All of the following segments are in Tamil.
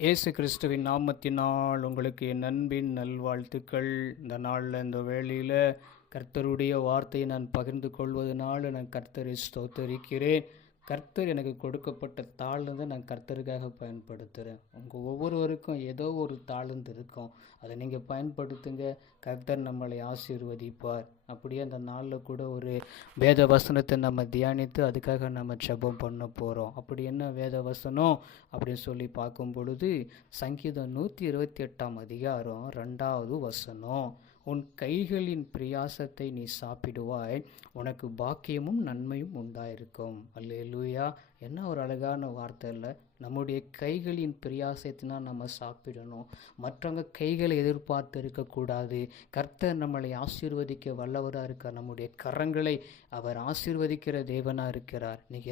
இயேசு கிறிஸ்துவின் நாமத்தினால் உங்களுக்கு என் அன்பின் நல்வாழ்த்துக்கள். இந்த நாளில் இந்த வேளையில் கர்த்தருடைய வார்த்தையை நான் பகிர்ந்து கொள்வதனால நான் கர்த்தரை ஸ்தோத்தரிக்கிறேன். கர்த்தர் எனக்கு கொடுக்கப்பட்ட தாழ்ந்தை நான் கர்த்தருக்காக பயன்படுத்துகிறேன். உங்கள் ஒவ்வொருவருக்கும் ஏதோ ஒரு தாழ்ந்து இருக்கும், அதை நீங்கள் பயன்படுத்துங்க. கர்த்தர் நம்மளை ஆசீர்வதிப்பார். அப்படியே அந்த நாளில் கூட ஒரு வேத வசனத்தை நம்ம தியானித்து அதுக்காக நம்ம ஜெபம் பண்ண போகிறோம். அப்படி என்ன வேத வசனம் அப்படின்னு சொல்லி பார்க்கும் பொழுது சங்கீதம் 128 அதிகாரம் 2வது வசனம். உன் கைகளின் பிரயாசத்தை நீ சாப்பிடுவாய், உனக்கு பாக்கியமும் நன்மையும் உண்டாயிருக்கும். அல்லேலூயா! என்ன ஒரு அழகான வார்த்தை இல்லை? நம்முடைய கைகளின் பிரயாசத்தினால் நம்ம சாப்பிடணும். மற்றவங்க கைகளை எதிர்பார்த்து இருக்கக்கூடாது. கர்த்தர் நம்மளை ஆசீர்வதிக்க வல்லவராக இருக்கார். நம்முடைய கரங்களை அவர் ஆசீர்வதிக்கிற தேவனாக இருக்கிறார். இன்றைக்கி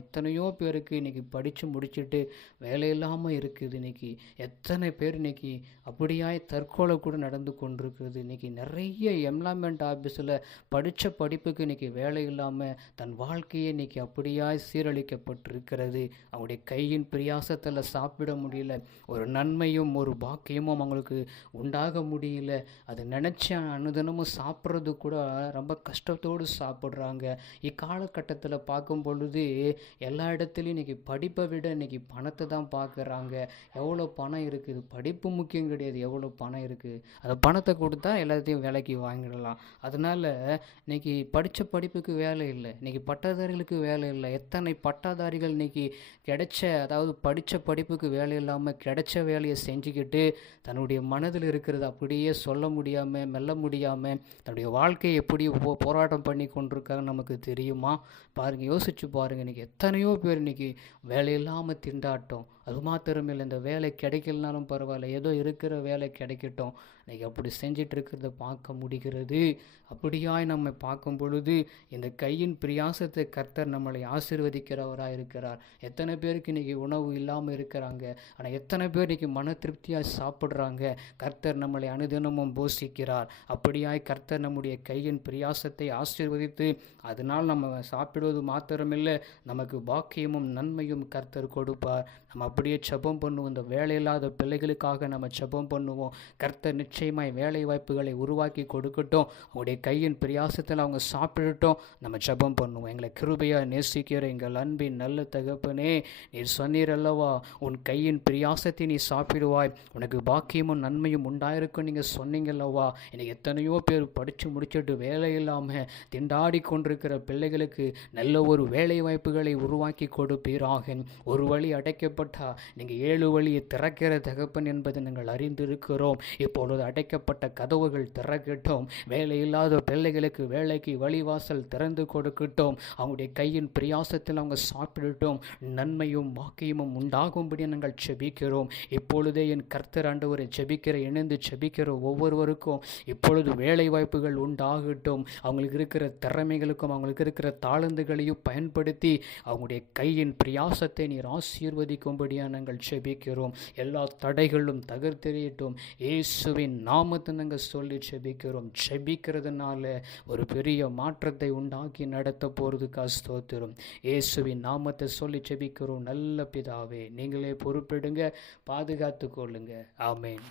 எத்தனையோ பேருக்கு இன்றைக்கி படித்து முடிச்சுட்டு வேலை இல்லாமல் இருக்குது. இன்றைக்கி எத்தனை பேர் இன்றைக்கி அப்படியாய் தற்கொலை கூட நடந்து கொண்டிருக்கிறது. இன்றைக்கி நிறைய எம்ப்ளாய்மெண்ட் ஆஃபீஸில் படித்த படிப்புக்கு இன்றைக்கி வேலை இல்லாமல் தன் வாழ்க்கையை இன்றைக்கி அப்படியாய் சீரழிக்கப்பட்டிருக்கிறது. அவங்களுடைய கையின் பிரயாசத்தில் சாப்பிட முடியல, ஒரு நன்மையும் ஒரு பாக்கியமும் அவங்களுக்கு உண்டாக முடியல. அதை நினச்ச அனுதினமும் சாப்பிட்றது கூட ரொம்ப கஷ்டத்தோடு சாப்பிட்றாங்க. இக்காலகட்டத்தில் பார்க்கும் பொழுது எல்லா இடத்துலையும் இன்றைக்கி படிப்பை விட இன்றைக்கி பணத்தை தான் பார்க்குறாங்க. எவ்வளோ பணம் இருக்குது, படிப்பு முக்கியம் கிடையாது, எவ்வளோ பணம் இருக்குது. அந்த பணத்தை கொடுத்தா எல்லாத்தையும் வேலைக்கு வாங்கிடலாம். அதனால் இன்றைக்கி படித்த படிப்புக்கு வேலை இல்லை, இன்றைக்கி பட்டதாரிகளுக்கு வேலை இல்லை. எத்தனை பட்டதாரிகள் இன்றைக்கி அதாவது படித்த படிப்புக்கு வேலை இல்லாமல் கிடைச்ச வேலையை செஞ்சுக்கிட்டு தன்னுடைய மனதில் இருக்கிறது அப்படியே சொல்ல முடியாமல் மெல்ல முடியாமல் தன்னுடைய வாழ்க்கையை எப்படி போராட்டம் பண்ணி கொண்டிருக்காங்க நமக்கு தெரியுமா? பாருங்கள், யோசிச்சு பாருங்கள். இன்றைக்கி எத்தனையோ பேர் இன்றைக்கி வேலை இல்லாமல் திண்டாட்டம். அது மாத்திரமில்லை, இந்த வேலை கிடைக்கலனாலும் பரவாயில்ல, ஏதோ இருக்கிற வேலை கிடைக்கட்டும், இன்றைக்கி அப்படி செஞ்சிட்டு இருக்கிறத பார்க்க முடிகிறது. அப்படியாய் நம்ம பார்க்கும் பொழுது இந்த கையின் பிரயாசத்தை கர்த்தர் நம்மளை ஆசீர்வதிக்கிறவராக இருக்கிறார். எத்தனை பேருக்கு இன்றைக்கி உணவு இல்லாமல் இருக்கிறாங்க, ஆனால் எத்தனை பேர் இன்றைக்கி மன திருப்தியாக சாப்பிட்றாங்க. கர்த்தர் நம்மளை அனுதினமும் போஷிக்கிறார். அப்படியாய் கர்த்தர் நம்முடைய கையின் பிரயாசத்தை ஆசீர்வதித்து அதனால் நம்ம சாப்பிடுவது மாத்திரமில்லை, நமக்கு பாக்கியமும் நன்மையும் கர்த்தர் கொடுப்பார். நம்ம அப்படியே ஜெபம் பண்ணுவோம். இந்த வேலையில்லாத பிள்ளைகளுக்காக நம்ம ஜெபம் பண்ணுவோம். கர்த்தர் நிச்சயமாய் வேலை வாய்ப்புகளை உருவாக்கி கொடுக்கட்டும். அவங்களுடைய கையின் பிரயாசத்தில் அவங்க சாப்பிடட்டும். நம்ம ஜெபம் பண்ணுவோம். எங்களை கிருபையாக நேசிக்கிற எங்கள் அன்பின் நல்ல தகப்பனே, நீர் சொன்னீர் அல்லவா, உன் கையின் பிரயாசத்தை நீ சாப்பிடுவாய், உனக்கு பாக்கியமும் நன்மையும் உண்டாயிருக்கும் நீங்கள் சொன்னீங்கல்லவா. எனக்கு எத்தனையோ பேர் படித்து முடிச்சுட்டு வேலை இல்லாமல் திண்டாடி கொண்டிருக்கிற பிள்ளைகளுக்கு நல்ல ஒரு வேலை வாய்ப்புகளை உருவாக்கி கொடுப்பீராக. ஒரு வழி அடைக்கப்பட்டா நீங்கள் 7 வழியை திறக்கிற தகப்பன் என்பதை நாங்கள் அறிந்திருக்கிறோம். இப்பொழுது அடைக்கப்பட்ட கதவுகள் திறக்கட்டும். வேலை இல்லாத பிள்ளைகளுக்கு வேலைக்கு வழிவாசல் திறந்து கொடுக்கட்டும். அவங்களுடைய கையின் பிரயாசத்தில் அவங்க சாப்பிடட்டும். நன்மையும் பாக்கியமும் உண்டாகும்படி நாங்கள் ஜெபிக்கிறோம். இப்பொழுதே என் கர்த்தர் ஆண்டவரை இணைந்து ஜெபிக்கிற ஒவ்வொருவருக்கும் இப்பொழுது வேலை வாய்ப்புகள் உண்டாகட்டும். அவங்களுக்கு இருக்கிற திறமைகளுக்கும் அவங்களுக்கு இருக்கிற தாளந்துகளையும் பயன்படுத்தி அவங்களுடைய கையின் பிரயாசத்தை நீர் ஆசீர்வதிக்கும்படியாக நாங்கள் ஜெபிக்கிறோம். எல்லா தடைகளும் தகர்த்தெறியட்டும். இயேசுவின் நாமத்தை நாங்கள் சொல்லி ஜெபிக்கிறோம். ஜெபிக்கிறதுனால ஒரு பெரிய மாற்றத்தை உண்டாக்கி நடத்த போகிறதுக்காக ஸ்தோத்திரம். இயேசுவின் நாமத்தை சொல்லி ஜெபிக்கிறோம். நல்ல பிதாவே, நீங்களே பொறுப்பெடுங்க, பாதுகாத்து கொள்ளுங்க. ஆமென்.